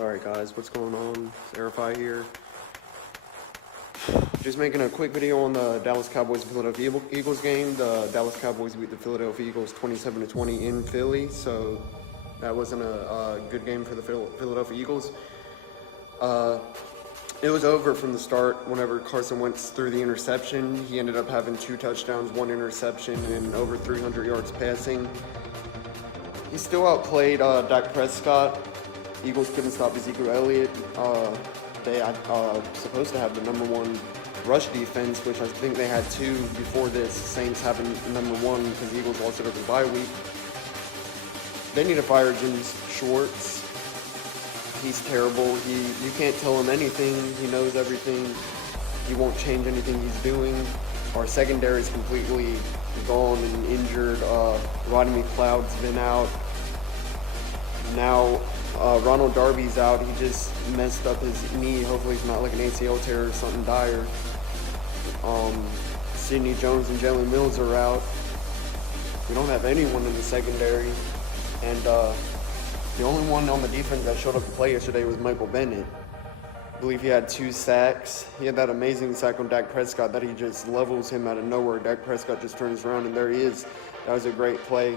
Alright guys, what's going on? It's Airify here. Just making a quick video on the Dallas Cowboys and Philadelphia Eagles game. The Dallas Cowboys beat the Philadelphia Eagles 27-20 in Philly, so that wasn't a good game for the Philadelphia Eagles. It was over from the start whenever Carson Wentz threw the interception. He ended up having 2 touchdowns, 1 interception, and over 300 yards passing. He still outplayed Dak Prescott. Eagles couldn't stop Ezekiel Elliott. They are supposed to have the #1 rush defense, which I think they had 2 before this. Saints having #1 because the Eagles lost it over the bye week. They need to fire SCHWARTZ. He's terrible. You can't tell him anything. He knows everything. He won't change anything he's doing. Our secondary is completely gone and injured. Rodney McLeod's been out. Now Ronald Darby's out. He just messed up his knee. Hopefully it's not like an ACL tear or something dire. Sidney Jones and Jalen Mills are out. We don't have anyone in the secondary. And the only one on the defense that showed up to play yesterday was Michael Bennett. I believe he had 2 sacks. He had that amazing sack on Dak Prescott that he just levels him out of nowhere. Dak Prescott just turns around and there he is. That was a great play.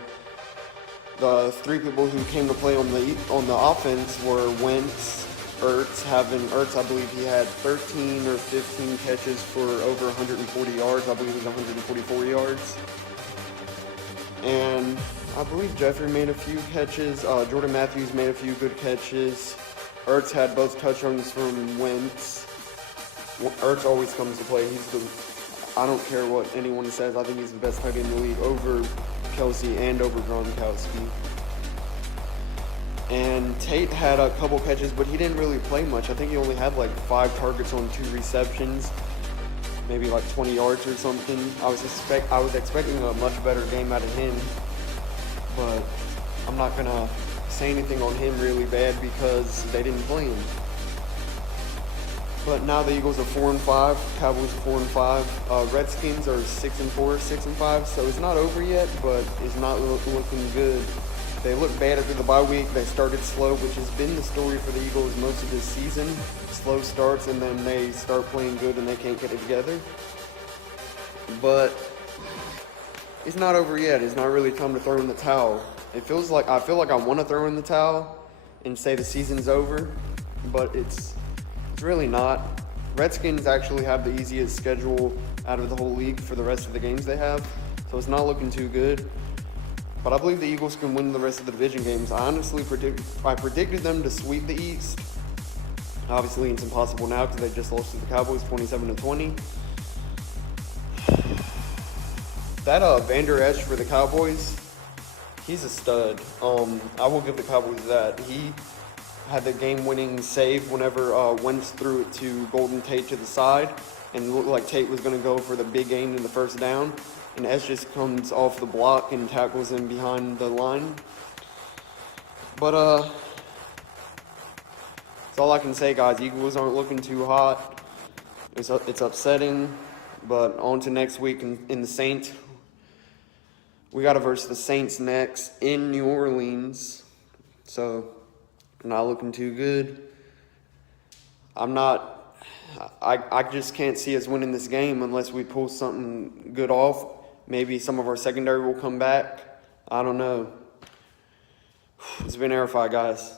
The 3 people who came to play on the offense were Wentz, Ertz. I believe he had 13 or 15 catches for over 140 yards. I believe it was 144 yards. And I believe Jeffrey made a few catches. Jordan Matthews made a few good catches. Ertz had both touchdowns from Wentz. Ertz always comes to play. I don't care what anyone says. I think he's the best tight end in the league over Kelsey and over Gronkowski. And Tate had a couple catches, but he didn't really play much. I think he only had like 5 targets on 2 receptions, maybe like 20 yards or something. I was expecting a much better game out of him, but I'm not gonna say anything on him really bad because they didn't play him. But now the Eagles are 4-5, Cowboys are 4-5. Redskins are 6-4, 6-5. So it's not over yet, but it's not looking good. They look bad after the bye week. They started slow, which has been the story for the Eagles most of this season. Slow starts, and then they start playing good, and they can't get it together. But it's not over yet. It's not really time to throw in the towel. I feel like I want to throw in the towel and say the season's over, but it's really not. Redskins actually have the easiest schedule out of the whole league for the rest of the games they have, so it's not looking too good. But I believe the Eagles can win the rest of the division games. I honestly predicted them to sweep the East. Obviously, it's impossible now because they just lost to the Cowboys 27-20. That Vander Esch for the Cowboys, he's a stud. I will give the Cowboys that. He had the game-winning save whenever Wentz threw it to Golden Tate to the side, and it looked like Tate was going to go for the big gain in the first down, and Esch just comes off the block and tackles him behind the line. But that's all I can say, guys. Eagles aren't looking too hot. It's upsetting, but on to next week in the Saints. We got to verse the Saints next in New Orleans, so not looking too good. I just can't see us winning this game unless we pull something good off. Maybe some of our secondary will come back. I don't know. It's been Airify, guys.